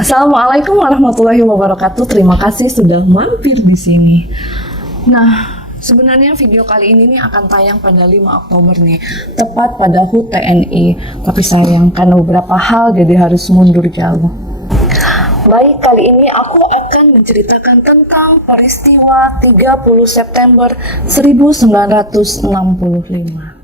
Assalamualaikum warahmatullahi wabarakatuh. Terima kasih sudah mampir di sini. Nah, sebenarnya video kali ini nih akan tayang pada 5 Oktober nih, tepat pada HUT TNI. Tapi sayang karena beberapa hal jadi harus mundur jauh. Baik, kali ini aku akan menceritakan tentang peristiwa 30 September 1965.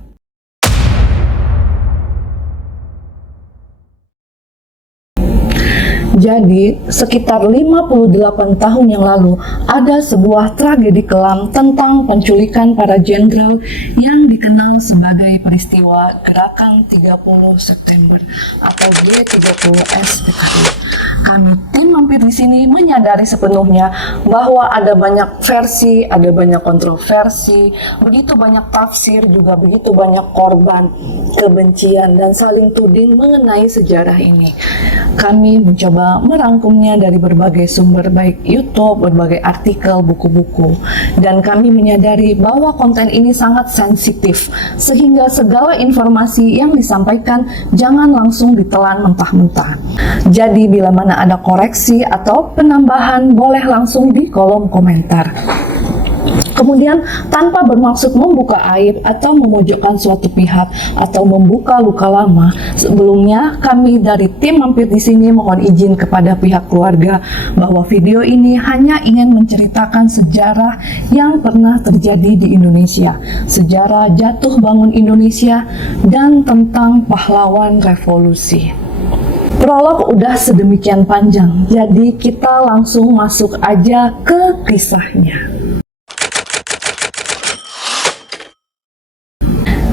Jadi, sekitar 58 tahun yang lalu, ada sebuah tragedi kelam tentang penculikan para jenderal yang dikenal sebagai peristiwa Gerakan 30 September atau G30S PKI. Kami tim mampir di sini menyadari sepenuhnya bahwa ada banyak versi, ada banyak kontroversi, begitu banyak tafsir, juga begitu banyak korban, kebencian, dan saling tuding mengenai sejarah ini. Kami mencoba merangkumnya dari berbagai sumber baik YouTube, berbagai artikel, buku-buku, dan kami menyadari bahwa konten ini sangat sensitif sehingga segala informasi yang disampaikan jangan langsung ditelan mentah-mentah. Jadi bila mana ada koreksi atau penambahan boleh langsung di kolom komentar. Kemudian tanpa bermaksud membuka aib atau memojokkan suatu pihak atau membuka luka lama, sebelumnya kami dari tim mampir di sini mohon izin kepada pihak keluarga bahwa video ini hanya ingin menceritakan sejarah yang pernah terjadi di Indonesia, sejarah jatuh bangun Indonesia, dan tentang pahlawan revolusi. Prolog udah sedemikian panjang, jadi kita langsung masuk aja ke kisahnya.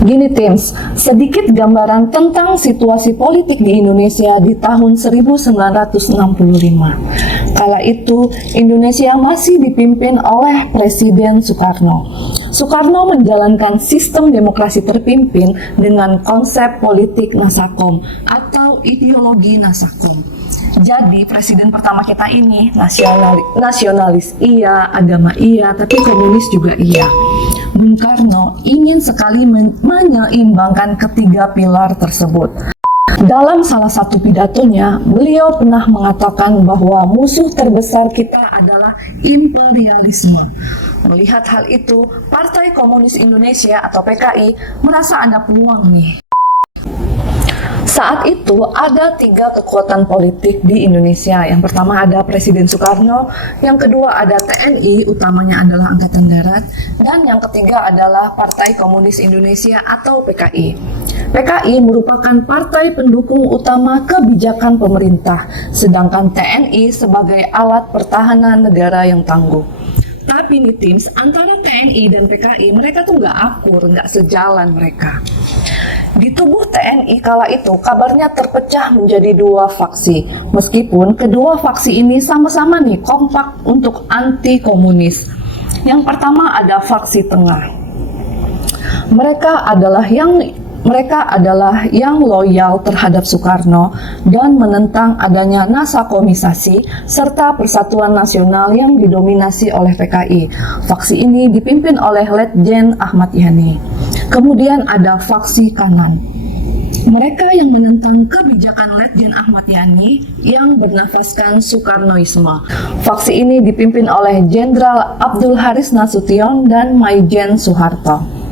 Gini Tims, sedikit gambaran tentang situasi politik di Indonesia di tahun 1965. Kala itu, Indonesia masih dipimpin oleh Presiden Soekarno. Soekarno menjalankan sistem demokrasi terpimpin dengan konsep politik Nasakom atau ideologi Nasakom. Jadi presiden pertama kita ini nasionalis iya, agama iya, tapi komunis juga iya. Bung Karno ingin sekali menyeimbangkan ketiga pilar tersebut. Dalam salah satu pidatonya, beliau pernah mengatakan bahwa musuh terbesar kita adalah imperialisme. Melihat hal itu, Partai Komunis Indonesia atau PKI merasa ada peluang nih. Saat itu ada 3 kekuatan politik di Indonesia. Yang pertama ada Presiden Soekarno, yang kedua ada TNI, utamanya adalah Angkatan Darat, dan yang ketiga adalah Partai Komunis Indonesia atau PKI. PKI merupakan partai pendukung utama kebijakan pemerintah, sedangkan TNI sebagai alat pertahanan negara yang tangguh. Tapi nih Tims, antara TNI dan PKI mereka tuh nggak akur, nggak sejalan mereka. Di tubuh TNI kala itu kabarnya terpecah menjadi 2 faksi. Meskipun kedua faksi ini sama-sama nih kompak untuk anti komunis. Yang pertama ada faksi tengah. Mereka adalah yang loyal terhadap Soekarno dan menentang adanya nasakomisasi serta persatuan nasional yang didominasi oleh PKI. Faksi ini dipimpin oleh Letjen Ahmad Yani. Kemudian ada faksi kanan. Mereka yang menentang kebijakan Letjen Ahmad Yani yang bernafaskan Soekarnoisme. Faksi ini dipimpin oleh Jenderal Abdul Haris Nasution dan Maijen Soeharto.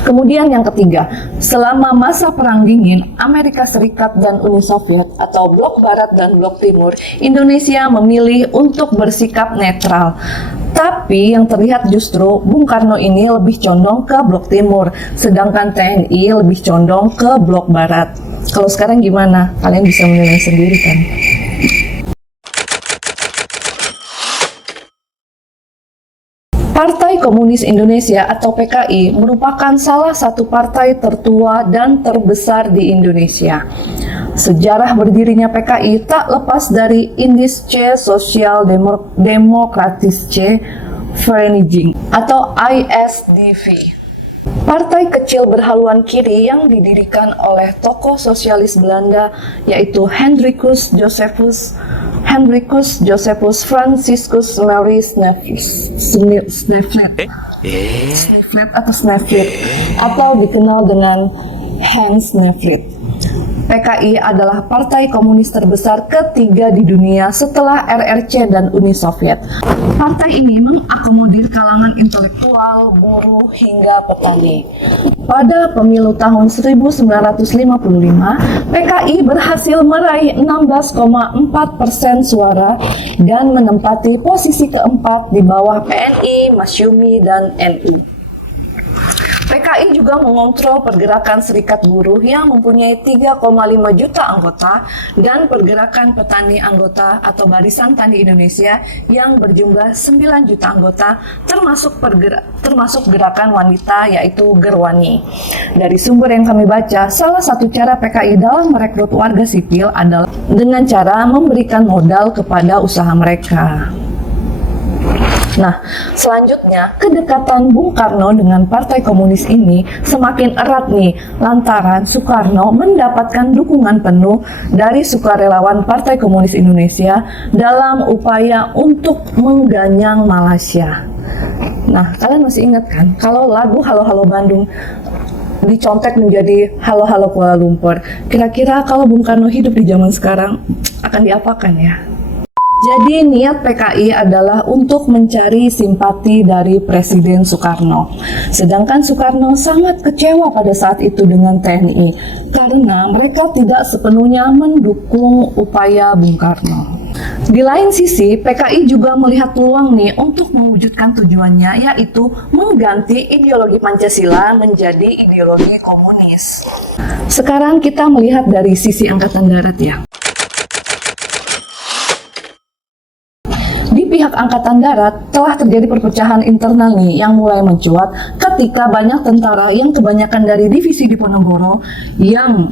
Kemudian yang ketiga, selama masa Perang Dingin, Amerika Serikat dan Uni Soviet atau Blok Barat dan Blok Timur, Indonesia memilih untuk bersikap netral. Tapi yang terlihat justru Bung Karno ini lebih condong ke Blok Timur, sedangkan TNI lebih condong ke Blok Barat. Kalau sekarang gimana? Kalian bisa menilai sendiri kan? Partai Komunis Indonesia atau PKI merupakan salah satu partai tertua dan terbesar di Indonesia. Sejarah berdirinya PKI tak lepas dari Indische Social Demokratische Vereniging atau ISDV. Partai kecil berhaluan kiri yang didirikan oleh tokoh sosialis Belanda yaitu Hendrikus Josephus Franciscus Mary Sneevliet atau dikenal dengan Hans Sneevliet. PKI adalah partai komunis terbesar ketiga di dunia setelah RRC dan Uni Soviet. Partai ini mengakomodir kalangan intelektual, buruh, hingga petani. Pada pemilu tahun 1955, PKI berhasil meraih 16,4% suara dan menempati posisi keempat di bawah PNI, Masyumi, dan NU. PKI juga mengontrol pergerakan Serikat Buruh yang mempunyai 3,5 juta anggota dan pergerakan petani anggota atau Barisan Tani Indonesia yang berjumlah 9 juta anggota termasuk gerakan wanita yaitu Gerwani. Dari sumber yang kami baca, salah satu cara PKI dalam merekrut warga sipil adalah dengan cara memberikan modal kepada usaha mereka. Nah, selanjutnya kedekatan Bung Karno dengan Partai Komunis ini semakin erat nih, lantaran Soekarno mendapatkan dukungan penuh dari sukarelawan Partai Komunis Indonesia dalam upaya untuk mengganyang Malaysia. Nah, kalian masih ingat kan kalau lagu Halo Halo Bandung dicontek menjadi Halo Halo Kuala Lumpur? Kira-kira kalau Bung Karno hidup di zaman sekarang akan diapakan ya? Jadi niat PKI adalah untuk mencari simpati dari Presiden Soekarno. Sedangkan Soekarno sangat kecewa pada saat itu dengan TNI karena mereka tidak sepenuhnya mendukung upaya Bung Karno. Di lain sisi, PKI juga melihat peluang nih untuk mewujudkan tujuannya, yaitu mengganti ideologi Pancasila menjadi ideologi komunis. Sekarang kita melihat dari sisi Angkatan Darat ya. Di pihak Angkatan Darat telah terjadi perpecahan internal nih yang mulai mencuat ketika banyak tentara yang kebanyakan dari divisi Diponegoro yang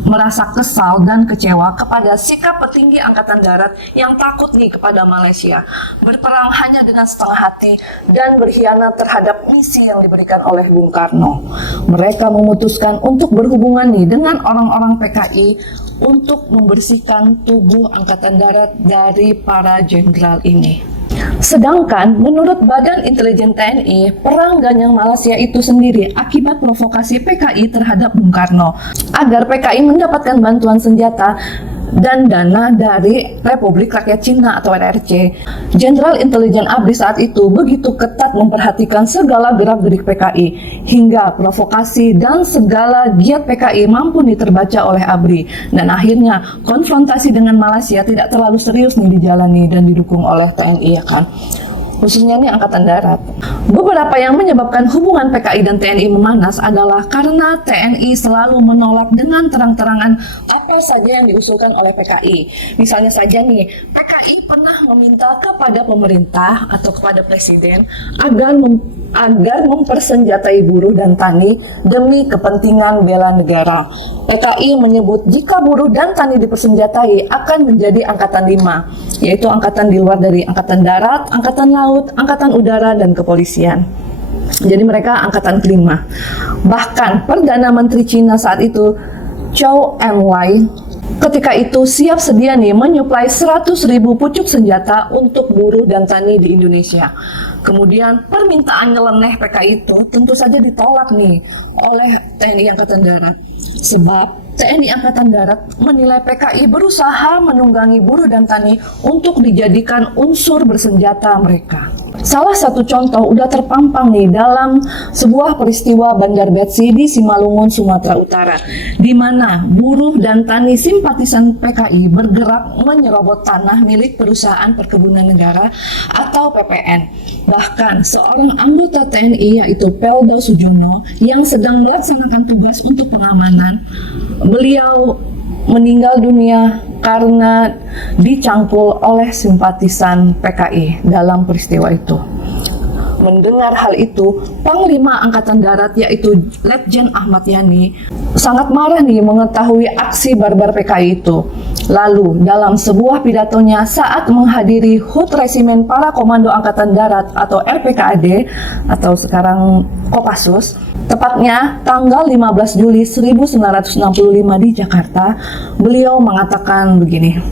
merasa kesal dan kecewa kepada sikap petinggi Angkatan Darat yang takut nih kepada Malaysia, berperang hanya dengan setengah hati dan berkhianat terhadap misi yang diberikan oleh Bung Karno. Mereka memutuskan untuk berhubungan nih dengan orang-orang PKI untuk membersihkan tubuh Angkatan Darat dari para jenderal ini. Sedangkan menurut Badan Intelijen TNI, perang ganyang Malaysia itu sendiri akibat provokasi PKI terhadap Bung Karno agar PKI mendapatkan bantuan senjata dan dana dari Republik Rakyat Cina atau RRC. Jenderal Intelijen ABRI saat itu begitu ketat memperhatikan segala gerak-gerik PKI hingga provokasi dan segala giat PKI mampu terbaca oleh ABRI, dan akhirnya konfrontasi dengan Malaysia tidak terlalu serius dijalani dan didukung oleh TNI ya kan. Khususnya nih Angkatan Darat. Beberapa yang menyebabkan hubungan PKI dan TNI memanas adalah karena TNI selalu menolak dengan terang-terangan apa saja yang diusulkan oleh PKI. Misalnya saja nih, PKI pernah meminta kepada pemerintah atau kepada presiden agar mempersenjatai buruh dan tani demi kepentingan bela negara. PKI menyebut jika buruh dan tani dipersenjatai akan menjadi Angkatan 5, yaitu angkatan di luar dari Angkatan Darat, Angkatan Laut, Angkatan Udara, dan Kepolisian. Jadi mereka angkatan kelima. Bahkan Perdana Menteri Cina saat itu, Zhou Enlai, ketika itu siap sedia nih menyuplai 100.000 pucuk senjata untuk buruh dan tani di Indonesia. Kemudian permintaan nyeleneh PKI itu tentu saja ditolak nih oleh TNI Angkatan Darat. Sebab TNI Angkatan Darat menilai PKI berusaha menunggangi buruh dan tani untuk dijadikan unsur bersenjata mereka. Salah satu contoh udah terpampang nih dalam sebuah peristiwa Bandar Batsi di Simalungun, Sumatera Utara, di mana buruh dan tani simpatisan PKI bergerak menyerobot tanah milik perusahaan perkebunan negara atau PPN. Bahkan seorang anggota TNI yaitu Peldo Sujono yang sedang melaksanakan tugas untuk pengamanan, beliau meninggal dunia karena dicangkul oleh simpatisan PKI dalam peristiwa itu. Mendengar hal itu, Panglima Angkatan Darat yaitu Letjen Ahmad Yani sangat marah nih mengetahui aksi barbar PKI itu. Lalu dalam sebuah pidatonya saat menghadiri HUT Resimen Para Komando Angkatan Darat atau RPKAD atau sekarang Kopassus, tepatnya tanggal 15 Juli 1965 di Jakarta, beliau mengatakan begini: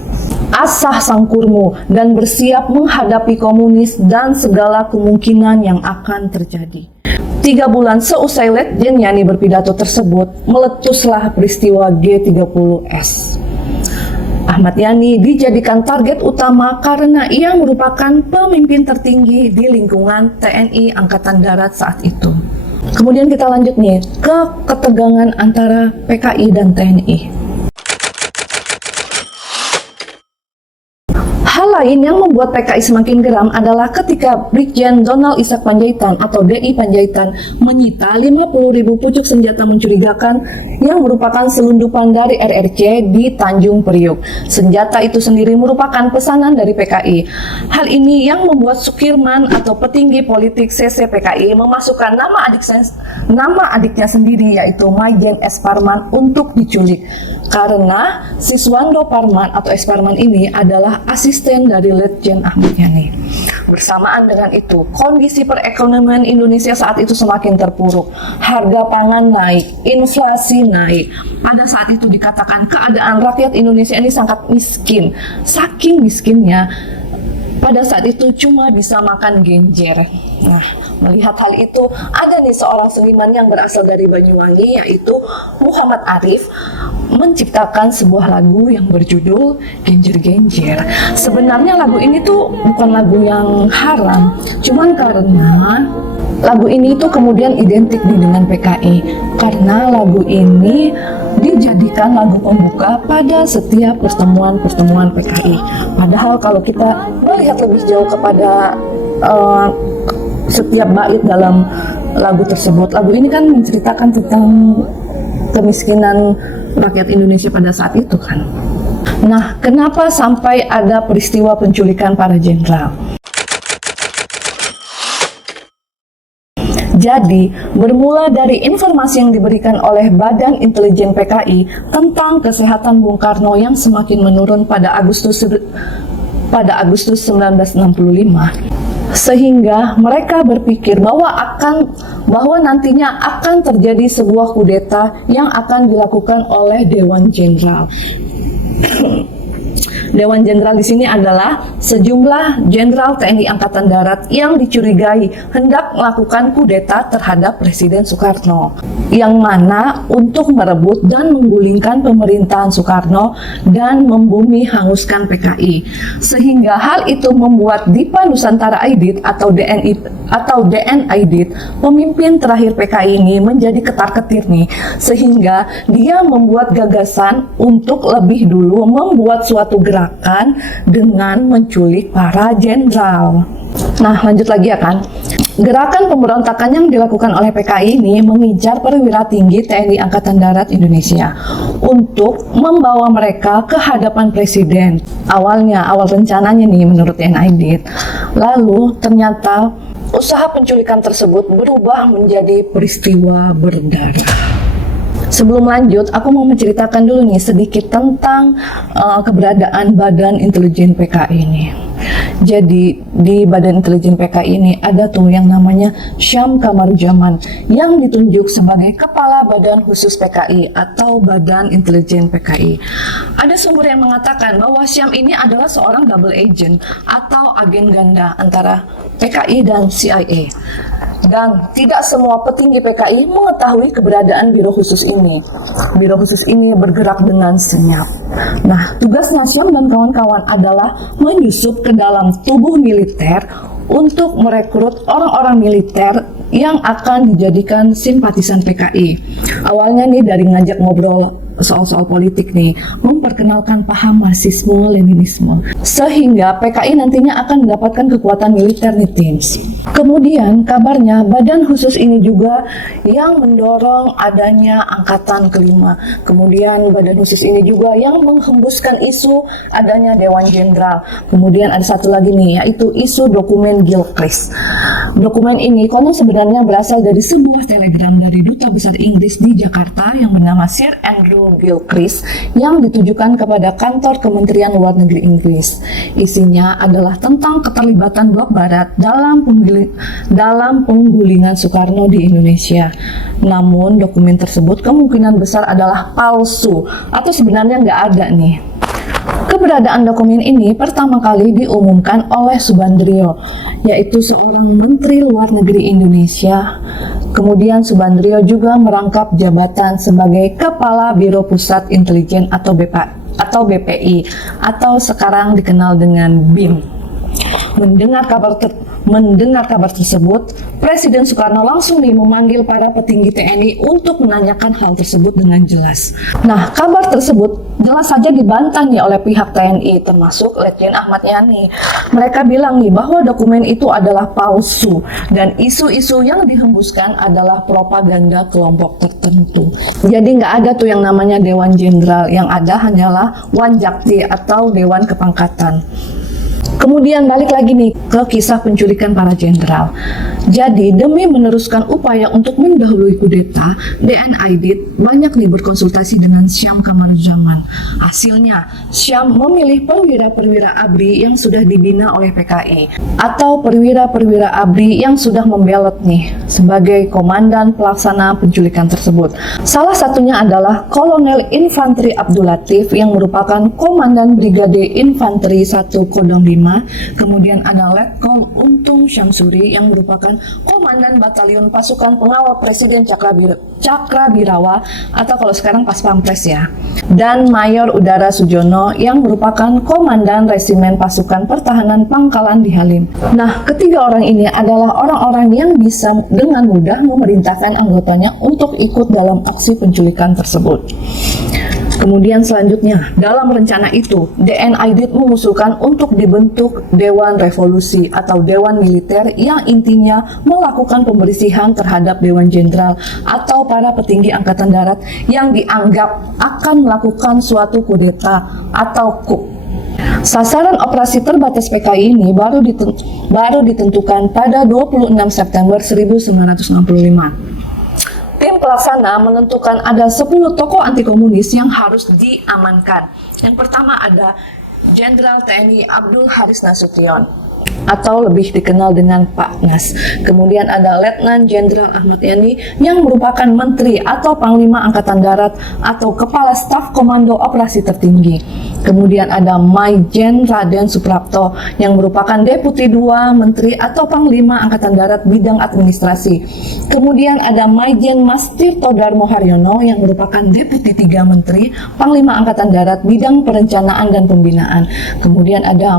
"Asah sangkurmu dan bersiap menghadapi komunis dan segala kemungkinan yang akan terjadi. 3 bulan seusai Letjen Yani berpidato tersebut, meletuslah peristiwa G30S. Ahmad Yani dijadikan target utama karena ia merupakan pemimpin tertinggi di lingkungan TNI Angkatan Darat saat itu. Kemudian kita lanjut nih ke ketegangan antara PKI dan TNI. Hal lain yang membuat PKI semakin geram adalah ketika Brigjen Donald Ishak Panjaitan atau DI Panjaitan menyita 50.000 pucuk senjata mencurigakan yang merupakan selundupan dari RRC di Tanjung Priuk. Senjata itu sendiri merupakan pesanan dari PKI. Hal ini yang membuat Sukirman atau petinggi politik CC PKI memasukkan nama adiknya sendiri yaitu Maijen S. Parman untuk diculik. Karena Siswando Parman atau S. Parman ini adalah asisten dari Letjen Ahmad Yani. Bersamaan dengan itu, kondisi perekonomian Indonesia saat itu semakin terpuruk. Harga pangan naik, inflasi naik. Pada saat itu dikatakan keadaan rakyat Indonesia ini sangat miskin. Saking miskinnya, pada saat itu cuma bisa makan genjer. Nah, melihat hal itu, ada nih seorang seniman yang berasal dari Banyuwangi, yaitu Muhammad Arif, menciptakan sebuah lagu yang berjudul Genjer-Genjer. Sebenarnya lagu ini tuh bukan lagu yang haram, cuman karena lagu ini tuh kemudian identik dengan PKI, karena lagu ini dijadikan lagu pembuka pada setiap pertemuan-pertemuan PKI. Padahal kalau kita melihat lebih jauh kepada setiap bait dalam lagu tersebut, lagu ini kan menceritakan tentang kemiskinan rakyat Indonesia pada saat itu kan. Nah, kenapa sampai ada peristiwa penculikan para jenderal? Jadi, bermula dari informasi yang diberikan oleh Badan Intelijen PKI tentang kesehatan Bung Karno yang semakin menurun pada Agustus 1965. Sehingga mereka berpikir bahwa nantinya akan terjadi sebuah kudeta yang akan dilakukan oleh Dewan Jenderal. Dewan Jenderal di sini adalah sejumlah jenderal TNI Angkatan Darat yang dicurigai hendak melakukan kudeta terhadap Presiden Soekarno, yang mana untuk merebut dan menggulingkan pemerintahan Soekarno dan membumi hanguskan PKI. Sehingga hal itu membuat Dipa Nusantara Aidit atau DN Aidit, pemimpin terakhir PKI ini menjadi ketar-ketir nih, sehingga dia membuat gagasan untuk lebih dulu membuat suatu gerakan dengan menculik para jenderal. Nah, lanjut lagi ya kan. Gerakan pemberontakan yang dilakukan oleh PKI ini mengincar perwira tinggi TNI Angkatan Darat Indonesia untuk membawa mereka ke hadapan presiden. Awal rencananya nih menurut DN Aidit. Lalu ternyata usaha penculikan tersebut berubah menjadi peristiwa berdarah. Sebelum lanjut, aku mau menceritakan dulu nih sedikit tentang keberadaan Badan Intelijen PKI ini. Jadi di Badan Intelijen PKI ini ada tuh yang namanya Syam Kamarujaman yang ditunjuk sebagai Kepala Badan Khusus PKI atau Badan Intelijen PKI. Ada sumber yang mengatakan bahwa Syam ini adalah seorang double agent atau agen ganda antara PKI dan CIA. Dan tidak semua petinggi PKI mengetahui keberadaan Biro Khusus ini. Biro Khusus ini bergerak dengan senyap. Nah, tugasnya Syam dan kawan-kawan adalah menyusup ke dalam tubuh militer untuk merekrut orang-orang militer yang akan dijadikan simpatisan PKI. Awalnya nih dari ngajak ngobrol soal-soal politik nih, memperkenalkan paham Marxisme Leninisme, sehingga PKI nantinya akan mendapatkan kekuatan militer nih teams. Kemudian kabarnya badan khusus ini juga yang mendorong adanya angkatan kelima. Kemudian badan khusus ini juga yang menghembuskan isu adanya Dewan Jenderal. Kemudian ada satu lagi nih, yaitu isu dokumen Gilchrist. Dokumen ini konon sebenarnya berasal dari sebuah telegram dari Duta Besar Inggris di Jakarta yang bernama Sir Andrew Gilchrist yang ditujukan kepada kantor Kementerian Luar Negeri Inggris. Isinya adalah tentang keterlibatan Blok Barat dalam penggulingan Soekarno di Indonesia. Namun dokumen tersebut kemungkinan besar adalah palsu atau sebenarnya nggak ada nih. Keberadaan dokumen ini pertama kali diumumkan oleh Subandrio, yaitu seorang Menteri Luar Negeri Indonesia. Kemudian Subandrio juga merangkap jabatan sebagai Kepala Biro Pusat Intelijen atau BPI, atau sekarang dikenal dengan BIN. Mendengar kabar tersebut, Presiden Soekarno langsung memanggil para petinggi TNI untuk menanyakan hal tersebut dengan jelas. Nah, kabar tersebut jelas saja dibantah nih oleh pihak TNI, termasuk Letjen Ahmad Yani. Mereka bilang nih bahwa dokumen itu adalah palsu dan isu-isu yang dihembuskan adalah propaganda kelompok tertentu. Jadi nggak ada tuh yang namanya Dewan Jenderal, yang ada hanyalah Wanjakti atau Dewan Kepangkatan. Kemudian balik lagi nih ke kisah penculikan para jenderal. Jadi demi meneruskan upaya untuk mendahului kudeta, DN Aidit banyak nih berkonsultasi dengan Syam Kamaruzaman. Hasilnya, Syam memilih perwira-perwira ABRI yang sudah dibina oleh PKI atau perwira-perwira ABRI yang sudah membelot nih sebagai komandan pelaksana penculikan tersebut. Salah satunya adalah Kolonel Infanteri Abdul Latif yang merupakan Komandan Brigade Infanteri 1 Kodam 5. Kemudian ada Letkol Untung Syamsuri yang merupakan Komandan Batalion Pasukan Pengawal Presiden Cakrabirawa atau kalau sekarang Pas Pampres ya. Dan Mayor Udara Sujono yang merupakan Komandan Resimen Pasukan Pertahanan Pangkalan di Halim. Nah, ketiga orang ini adalah orang-orang yang bisa dengan mudah memerintahkan anggotanya untuk ikut dalam aksi penculikan tersebut. Kemudian selanjutnya, dalam rencana itu, DN Aidit mengusulkan untuk dibentuk Dewan Revolusi atau Dewan Militer yang intinya melakukan pembersihan terhadap Dewan Jenderal atau para petinggi Angkatan Darat yang dianggap akan melakukan suatu kudeta atau coup. Sasaran operasi terbatas PKI ini baru ditentukan pada 26 September 1965. Tim pelaksana menentukan ada 10 tokoh anti komunis yang harus diamankan. Yang pertama ada Jenderal TNI Abdul Haris Nasution atau lebih dikenal dengan Pak Nas. Kemudian ada Letnan Jenderal Ahmad Yani yang merupakan Menteri atau Panglima Angkatan Darat atau Kepala Staf Komando Operasi Tertinggi. Kemudian ada Maijen Raden Suprapto yang merupakan Deputi 2 Menteri atau Panglima Angkatan Darat Bidang Administrasi. Kemudian ada Maijen Mas Tirto Darmo Haryono yang merupakan Deputi 3 Menteri Panglima Angkatan Darat Bidang Perencanaan dan Pembinaan. Kemudian ada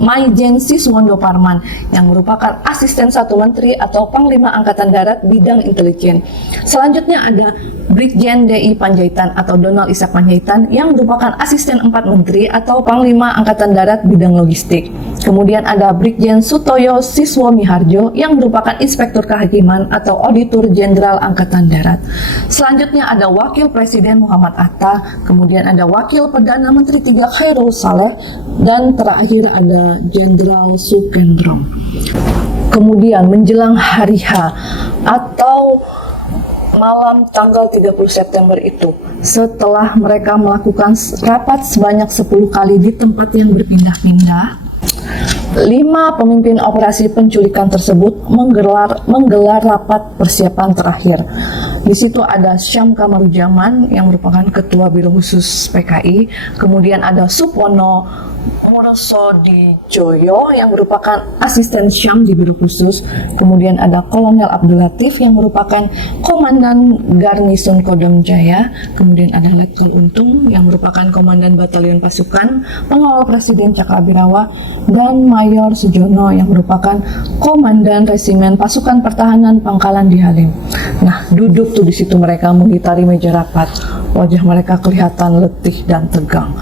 Maijen Siswondo Parman yang merupakan Asisten 1 Menteri atau Panglima Angkatan Darat Bidang Intelijen. Selanjutnya ada Brigjen DI Panjaitan atau Donald Ishak Panjaitan yang merupakan Asisten 4 Menteri atau Panglima Angkatan Darat Bidang Logistik. Kemudian ada Brigjen Sutoyo Siswo Miharjo yang merupakan Inspektur Kehakiman atau Auditor Jenderal Angkatan Darat. Selanjutnya ada Wakil Presiden Muhammad Atta, kemudian ada Wakil Perdana Menteri 3 Khairul Saleh, dan terakhir ada Jenderal Sukendrom. Kemudian menjelang hari H atau malam tanggal 30 September itu, setelah mereka melakukan rapat sebanyak 10 kali di tempat yang berpindah-pindah, 5 pemimpin operasi penculikan tersebut menggelar rapat persiapan terakhir. Di situ ada Syam Kamaruzaman yang merupakan Ketua Biro Khusus PKI, kemudian ada Supono Murosodijoyo yang merupakan Asisten Syam di Biro Khusus, kemudian ada Kolonel Abdul Latif yang merupakan Komandan Garnison Kodam Jaya, kemudian ada Letkol Untung yang merupakan Komandan Batalion Pasukan Pengawal Presiden Cakrabirawa, dan Mayor Sujono yang merupakan Komandan Resimen Pasukan Pertahanan Pangkalan di Halim. Nah, duduk tuh di situ mereka mengitari meja rapat. Wajah mereka kelihatan letih dan tegang.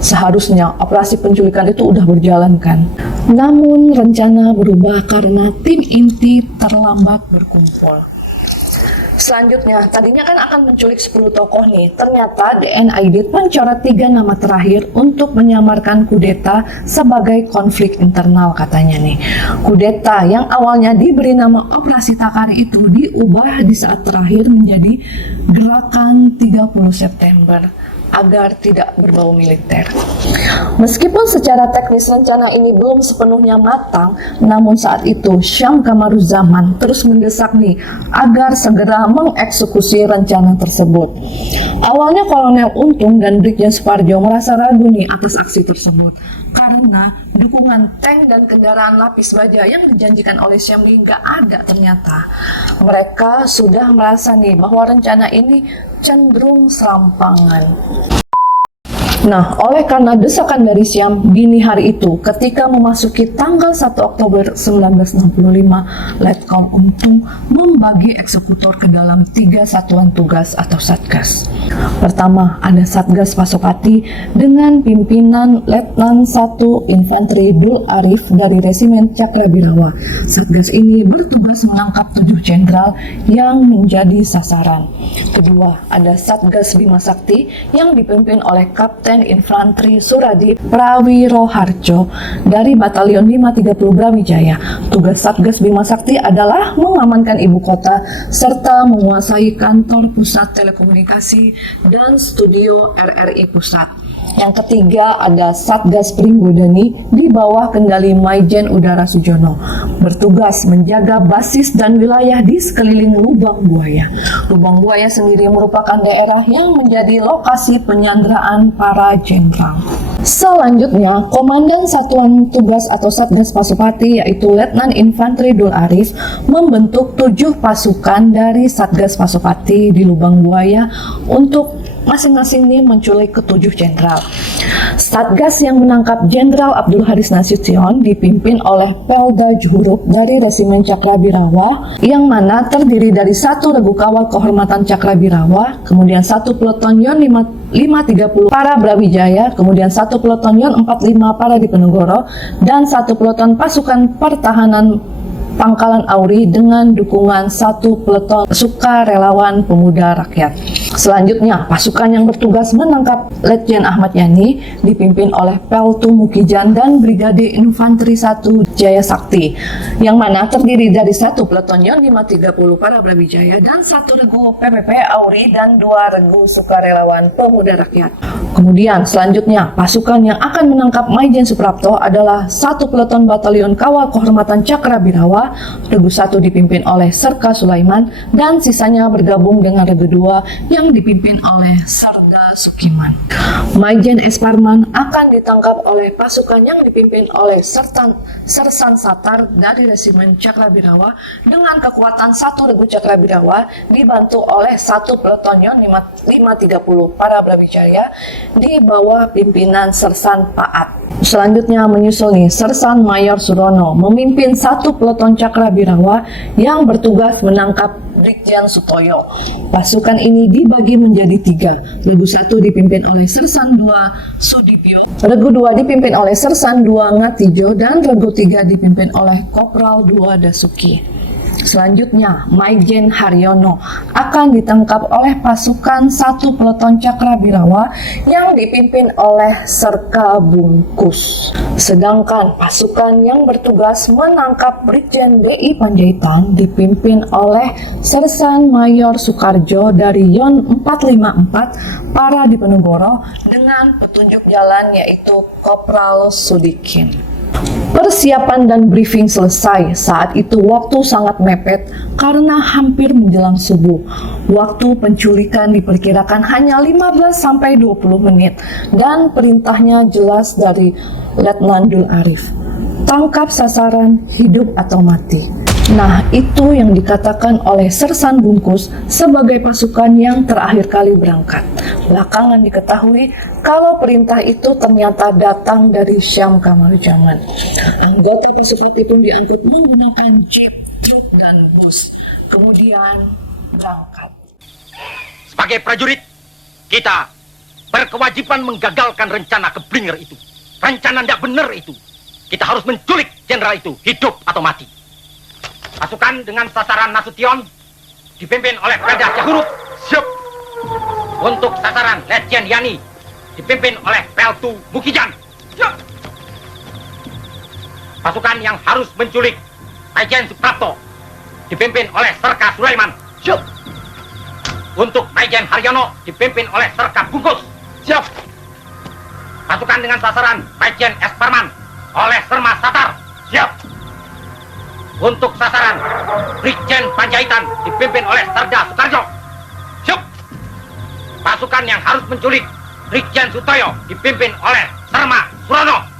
Seharusnya operasi penculikan itu udah berjalan kan. Namun rencana berubah karena tim inti terlambat berkumpul. Selanjutnya, tadinya kan akan menculik 10 tokoh nih. Ternyata DN Aidit mencoret 3 nama terakhir untuk menyamarkan kudeta sebagai konflik internal katanya nih. Kudeta yang awalnya diberi nama Operasi Takari itu diubah di saat terakhir menjadi Gerakan 30 September agar tidak berbau militer. Meskipun secara teknis rencana ini belum sepenuhnya matang, namun saat itu Syam Kamaruzaman terus mendesak nih agar segera mengeksekusi rencana tersebut. Awalnya Kolonel Untung dan Brigjen Suparjo merasa ragu nih atas aksi tersebut karena dukungan tank dan kendaraan lapis baja yang dijanjikan oleh Syam nggak ada ternyata. Mereka sudah merasa nih bahwa rencana ini cenderung serampangan. Nah, oleh karena desakan dari Syam, dini hari itu, ketika memasuki tanggal 1 Oktober 1965, Letkol Untung membagi eksekutor ke dalam 3 satuan tugas atau Satgas. Pertama, ada Satgas Pasopati dengan pimpinan Letnan 1 Infanteri Dul Arif dari Resimen Cakrabirawa. Satgas ini bertugas menangkap 7 jenderal yang menjadi sasaran. Kedua, ada Satgas Bima Sakti yang dipimpin oleh Kapten Infanteri Suradi Prawiroharjo dari Batalion 530 Brawijaya. Tugas Satgas Bima Sakti adalah mengamankan ibu kota serta menguasai kantor pusat telekomunikasi dan studio RRI Pusat. Yang ketiga ada Satgas Pringgodani di bawah kendali Maijen Udara Sujono, bertugas menjaga basis dan wilayah di sekeliling Lubang Buaya. Lubang Buaya sendiri merupakan daerah yang menjadi lokasi penyanderaan para jenderal. Selanjutnya, Komandan Satuan Tugas atau Satgas Pasopati yaitu Letnan Infanteri Dul Arif membentuk 7 pasukan dari Satgas Pasopati di Lubang Buaya untuk masing-masing ini menculik ke-7 jenderal. Satgas yang menangkap Jenderal Abdul Haris Nasution dipimpin oleh Pelda Juhuruk dari Resimen Cakrabirawa, yang mana terdiri dari 1 regu kawal kehormatan Cakrabirawa, kemudian 1 peleton Yon 530 para Brawijaya, kemudian 1 peleton Yon 45 para Diponegoro, dan 1 peleton pasukan pertahanan Pangkalan Auri dengan dukungan 1 peleton Sukarelawan Pemuda Rakyat. Selanjutnya, pasukan yang bertugas menangkap Letjen Ahmad Yani dipimpin oleh Peltu Mukijan dan Brigade Infanteri 1 Jaya Sakti, yang mana terdiri dari 1 peleton Yon 530 para Brawijaya dan 1 regu PPP Auri dan 2 regu Sukarelawan Pemuda Rakyat. Kemudian selanjutnya, pasukan yang akan menangkap Maijen Suprapto adalah 1 peleton Batalion Kawal Kehormatan Cakrabirawa, regu 1 dipimpin oleh Serka Sulaiman, dan sisanya bergabung dengan regu 2 yang dipimpin oleh Sarda Sukiman. Maijen S. Parman akan ditangkap oleh pasukan yang dipimpin oleh Sersan Satar dari Resimen Cakrabirawa dengan kekuatan 1 regu Cakrabirawa dibantu oleh 1 peleton Yon 530 para Brawijaya di bawah pimpinan Sersan Paat. Selanjutnya menyusul nih, Sersan Mayor Surono memimpin 1 peleton Cakrabirawa yang bertugas menangkap Brigjen Sutoyo. Pasukan ini dibagi menjadi 3. Regu 1 dipimpin oleh Sersan 2 Sudipyo, regu 2 dipimpin oleh Sersan 2 Ngatijo, dan regu 3 dipimpin oleh Kopral 2 Dasuki. Selanjutnya, Maijen Haryono akan ditangkap oleh pasukan 1 peleton Cakrabirawa yang dipimpin oleh Serka Bungkus. Sedangkan pasukan yang bertugas menangkap Brigjen DI Panjaitan dipimpin oleh Sersan Mayor Sukarjo dari Yon 454 para Diponegoro dengan petunjuk jalan yaitu Kopral Sudikin. Persiapan dan briefing selesai. Saat itu waktu sangat mepet karena hampir menjelang subuh. Waktu penculikan diperkirakan hanya 15-20 menit dan perintahnya jelas dari Letnan Dul Arif. Tangkap sasaran, hidup atau mati. Nah, itu yang dikatakan oleh Sersan Bungkus sebagai pasukan yang terakhir kali berangkat. Belakangan diketahui kalau perintah itu ternyata datang dari Syam Kamaruzaman. Anggota pasukan pun diangkut menggunakan jeep, truk, dan bus. Kemudian berangkat. Sebagai prajurit, kita berkewajiban menggagalkan rencana keblinger itu. Rencana tidak benar itu. Kita harus menculik jenderal itu, hidup atau mati. Pasukan dengan sasaran Nasution dipimpin oleh Pelda Jahuruk. Siap. Untuk sasaran Letjen Yani dipimpin oleh Peltu Mukijan. Siap. Pasukan yang harus menculik Maijen Suprapto dipimpin oleh Serka Sulaiman. Siap. Untuk Maijen Haryono dipimpin oleh Serka Bungkus. Siap. Pasukan dengan sasaran Brigjen S. Parman oleh Serma Satar. Siap. Untuk sasaran Brigjen Panjaitan dipimpin oleh Sarda Sukarjo. Siap. Pasukan yang harus menculik Brigjen Sutoyo dipimpin oleh Serma Surono.